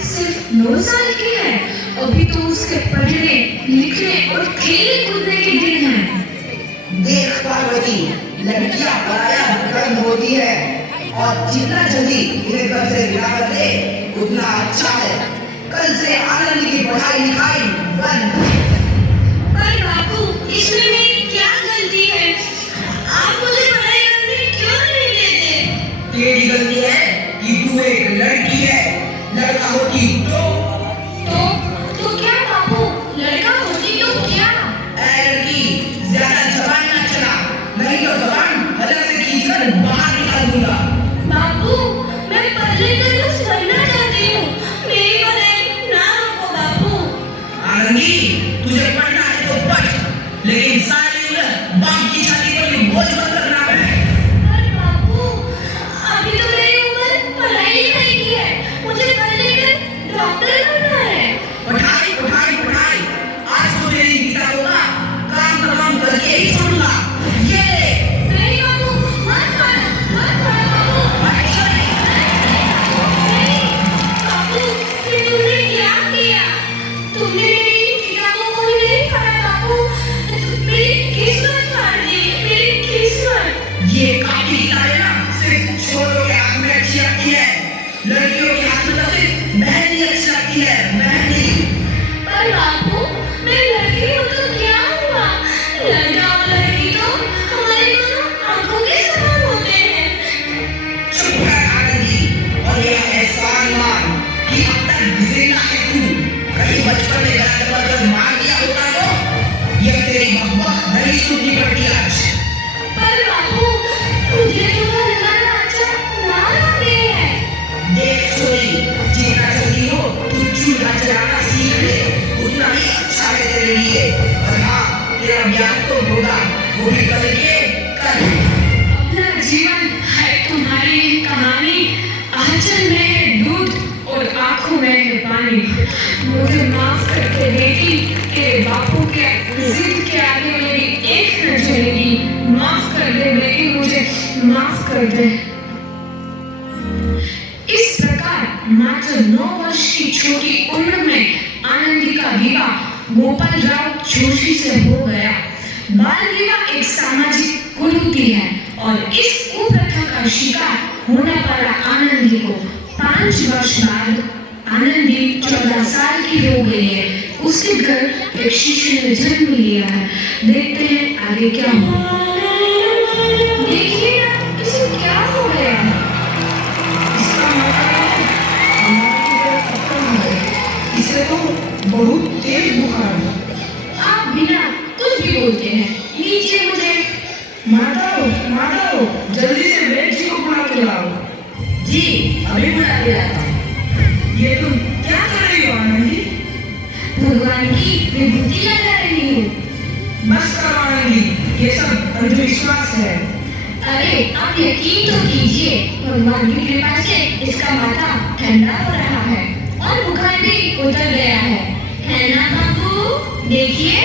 सिर्फ 9 साल की है। अभी तो उसके पढ़ने लिखने और खेलने कूदने के दिन हैं। देख पार्वती, लड़कियां पराया धर्म होती है और जितना जल्दी इन्हें घर से विदा कर दे उतना अच्छा है। कल से आनंद की पढ़ाई लिखाई बंद। पर बापू, इसमें मेरी क्या गलती है? आप मुझे पढ़ाई करने क्यों नहीं देते? तेरी गलती है कि तू एक लड़की है। लड़का होती तो क्या बापू? लड़का होती तो क्या? ऐ लड़की, ज्यादा जबान ना चला, नहीं तो जबान हलक से खींचकर बाहर निकाल दूंगा। बापू, मैं पढ़ने का कुछ करना चाहती हूँ। मेरी पढ़ाई ना रोको बापू। आनंदी, तुझे पढ़ना है तो पढ़, लेकिन सारी उम्र बाप की छाती पर ये बोझ मत रखना है। पर बापू, अभी तो मेरी उम्र पढ़ाई लिखाई की है। मुझे पढ़ने का डॉक्टर बनना है। पढ़ाई पढ़ाई पढ़ाई, आज तो मेरी किताबों का काम तमाम करके ही छोड़ूंगा। ये ले। नहीं बापू, मत पढ़ो बापू। नहीं बापू, ये तुमने क्या किया? तुमने मेरी किताबों को भी नहीं पढ़ा बापू। मेरी किस्मत फाड़ दी, मेरी किस्मत। ये काफी किताबें ना सिर्फ छोरों के हाथ में अच्छी लगती है, लड़कियों के हाथ में तो सिर्फ मेहंदी अच्छी लगती है, मेहंदी। पर बापू, मैं लड़की हूँ तो क्या हुआ? लड़का और लड़की तो हमारे दोनों आंखों के समान होते हैं। चुप कर आनंदी, और यह एहसान मान कि अब तक जिंदा है तू। कहीं बचपन में गला दबाकर मार दिया होता तो यह तेरी मोहब्बत नहीं सुननी पड़ती आज। पर बापू, मुझे चूल्हा जलाना अच्छा ना लगते हैं। देख सोई, जितना जल्दी हो तू चूल्हा जलाना सीख ले, उतना ही अच्छा है तेरे लिए। और हाँ, तेरा ब्याह तो होगा, वो भी कल के कल। अपना जीवन है तुम्हारी कहानी, आंचल में है दूध और आंखों में है पानी। मुझे माफ कर दे बेटी, तेरे बापू के जिद के आगे मेरी एक न चलेगी। माफ कर दे बेटी, मुझे माफ कर दे। इस प्रकार मात्र 9 वर्ष की छोटी उम्र में आनंदी का विवाह गोपाल राव जोशी से हो गया। बाल विवाह एक सामाजिक कुरीति है और इस कुप्रथा का शिकार होना पड़ा आनंदी को। 5 वर्ष बाद आनंदी 14 साल की हो गई है। उसके घर एक शिशु ने जन्म लिया है। देखते हैं आगे क्या हुआ। देखिए ना, इसे क्या हो गया है? इसका मतलब हमारी खत्म है। इसे तो बहुत तेज बुखार है। आप बिना कुछ भी बोलते हैं। लीजिए मुझे। माताओ, जल्दी से वेद जी को बुला के लाओ। जी, अभी बुला के लाता हूँ। ये तुम क्या कर रही हो आनंदी? भगवान की विभूति लगा रही हूँ। बस करो आनंदी, ये सब अंधविश्वास है। अरे आप यकीन तो कीजिए, भगवान की कृपा से इसका माथा ठंडा हो रहा है और बुखार भी उतर गया है ना बाबू? देखिए,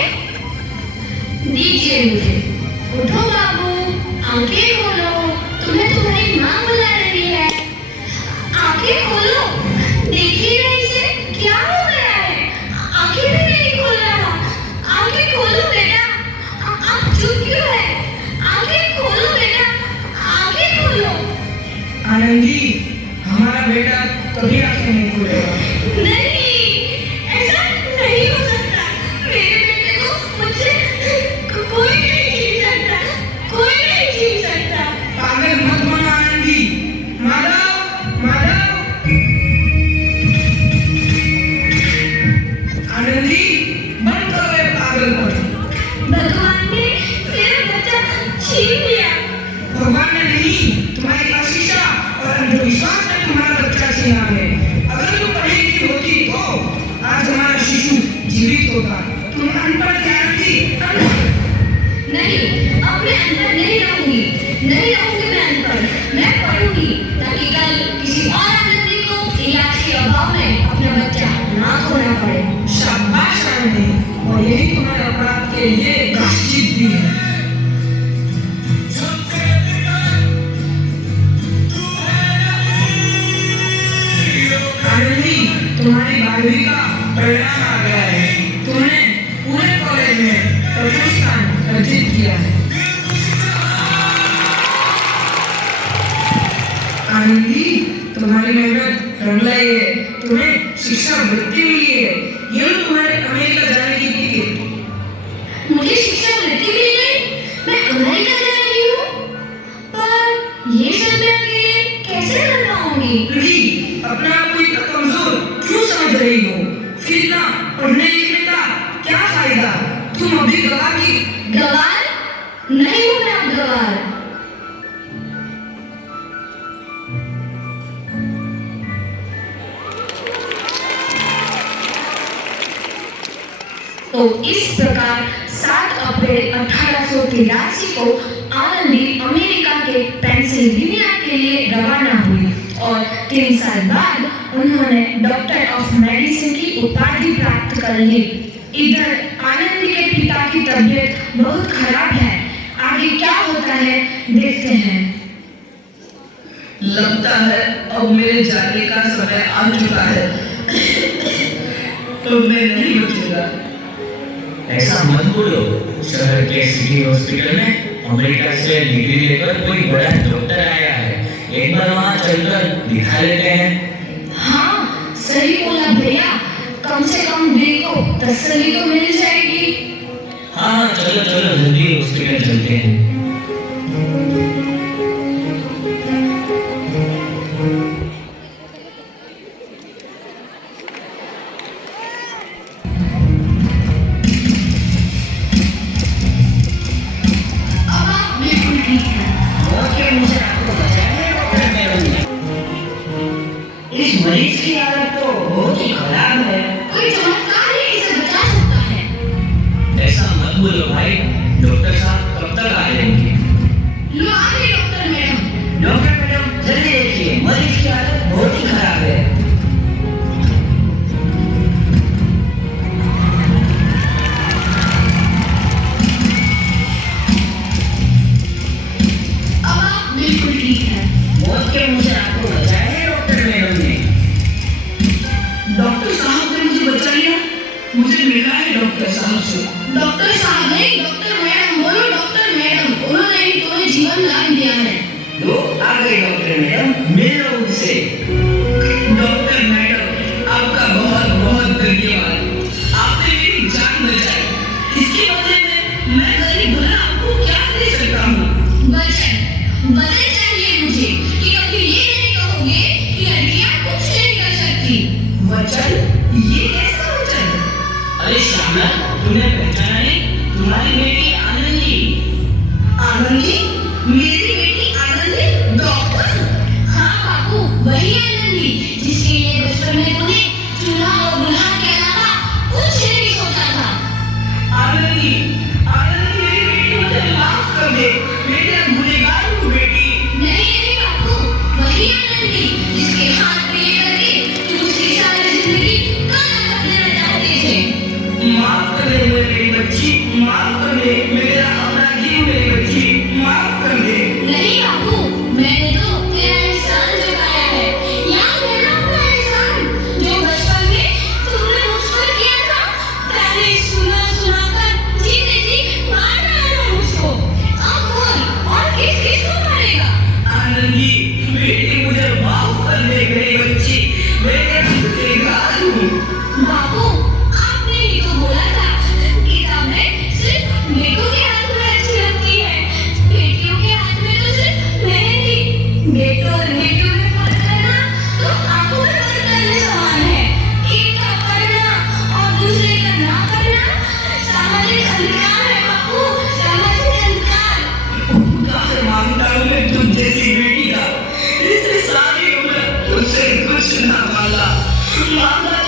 दीजिए मुझे। उठो बाबू, आंखें खोलो, तुम्हें तुम्हारी माँ बुला रही है। आंखें खोलो, देखिए ना इसे क्या हो गया है? आंखें भी नहीं खोल रहा। आंखें खोलो बेटा। आप चुप क्यों है? आंखें खोलो बेटा, आंखें खोलो। आनंदी, हमारा बेटा कभी आंखें नहीं खोलेगा। नहीं, ऐसा नहीं हो सकता। मेरे बेटे को मुझसे कोई नहीं छीन सकता, कोई नहीं छीन सकता। पागल मत बनो आनंदी। माधव, आनंदी, बंद करो ये पागलपन। भगवान ने मेरा बच्चा छीन लिया। भगवान ने नहीं, तुम्हारी आशीषा और अंधविश्वास ने तुम्हारा बच्चा छीना है। अगर तुम पढ़ी लिखी होती तो आज हमारा शिशु जीवित होता। तुम अनपढ़ थी आनंदी। नहीं, अब मैं अनपढ़ नहीं रहूंगी मैं अनपढ़। मैं पढ़ूंगी ताकि कल किसी और आनंदी को इलाज के अभाव में अपना बच्चा ना खोना पड़े। शाबाश आनंदी, और यही तुम्हारे अपराध के लिए प्रायश्चित भी है। आनंदी, तुम्हारी 12वीं का परिणाम आ गया है। तुमने पूरे कॉलेज में प्रथम स्थान अर्जित किया है। आनंदी, तुम्हारी मेहनत रंग लाई है। तुम्हें शिक्षा वृत्ति मिली है। ये लो तुम्हारे अमेरिका जाने की टिकट। मुझे शिक्षा वृत्ति मिल गई, मैं अमेरिका जा रही हूँ। पर ये सब मैं अकेले कैसे कर पाऊंगी? लड़की, अपने आप को इतना कमजोर क्यों समझ रही हो? फिर ना पढ़ने लिखने का क्या फायदा? तुम अभी गवार की गवार नहीं हूँ मैं अब गवार। तो इस प्रकार 7 अप्रैल 1883 को आनंदी अमेरिका के पेंसिल्वेनिया के लिए रवाना हुई और 3 साल बाद उन्होंने डॉक्टर ऑफ मेडिसिन की उपाधि प्राप्त कर ली। इधर आनंदी के पिता की तबीयत बहुत खराब है। आगे क्या होता है देखते हैं। लगता है अब मेरे जाने का समय आ चुका है। तो मैं नहीं बचूंगा। ऐसा मत बोलो। शहर के सिटी हॉस्पिटल में अमेरिका से डिग्री लेकर कोई बड़ा डॉक्टर आया है। एक बार वहाँ चलकर दिखा लेते हैं। हाँ, सही बोला भैया। कम से कम दिल को तसल्ली तो मिल जाएगी। हाँ, चलो चलो जल्दी हॉस्पिटल चलते हैं। इस मरीज की हालत तो बहुत ही खराब है। कोई चमत्कार ही इसे बचा सकता है। ऐसा मत बोलो भाई। डॉक्टर साहब कब तक आ जाएंगे? लो आ गए डॉक्टर मैडम। डॉक्टर मैडम, जल्दी देखिए, मरीज की हालत बहुत ही खराब है। अब आप बिल्कुल ठीक हैं। मौत के मुंह से आपको बचाया है डॉक्टर मैडम ने। डॉक्टर साहब ने मुझे बचा लिया। मुझे मिला है डॉक्टर साहब से। डॉक्टर साहब नहीं, डॉक्टर मैडम बोलो। डॉक्टर मैडम, उन्होंने ही तुम्हें जीवन दान दिया है। लो आ गए डॉक्टर मैडम, मिल लो उनसे। डॉक्टर मैडम, आपका बहुत बहुत धन्यवाद। आपने मेरी जान बचाई। इसके बदले में मैं गरीब भला आपको क्या दे सकता हूँ? वचन चाहिए मुझे कि कभी ये नहीं कहोगे कि लड़कियां कुछ नहीं कर सकती। वचन? ये कैसा वचन? अरे श्यामला, तुमने पहचाना नहीं? तुम्हारी बेटी आनंदी। आनंदी? मेरी बेटी आनंदी डॉक्टर? हाँ बाबू, वही आनंदी जिसके लिए बचपन में तूने चूल्हा और बुल्हा के अलावा कुछ नहीं सोचा था। आनंदी, आनंदी मेरी बेटी, मुझे माफ कर दे। मैं तेरा गुनहगार हूँ बेटी। नहीं बाबू, वही आनंदी जिसके हाथ में लेकर के तुम उसकी सारी जिंदगी काला कर देना चाहते थे। माफ कर दे मेरी बच्ची, माफ कर दे। मैं तेरा अपराधी हूँ मेरी बच्ची, माफ कर दे। नहीं बाबू, मैंने तो तेरा एहसान चुकाया है। याद है ना अपना एहसान जो बचपन में तुमने मुझ पर किया था? तारीफ सुनाकर जीते जी मार डाला मुझको। अब बोल, और किसको मारेगा? आनंदी बेटी, मुझे माफ कर दे मेरी बच्ची। मैं तेरा गुनहगार हूँ। बाबू, आपने ही तो बोला था किताबें सिर्फ बेटों के हाथ में अच्छी लगती है, बेटियों के हाथ में तो सिर्फ मेहंदी। बेटों और बेटियों में फर्क करना तो आंखों में फर्क करने समान है। एक का करना और दूसरे का ना करना सामाजिक अधिकार है बाबू, सामाजिक अधिकार। खुदा से मांगता हूँ मैं तुझ जैसी बेटी का। इससे सारी उम्र तुझसे कुछ ना मांगा। मांगा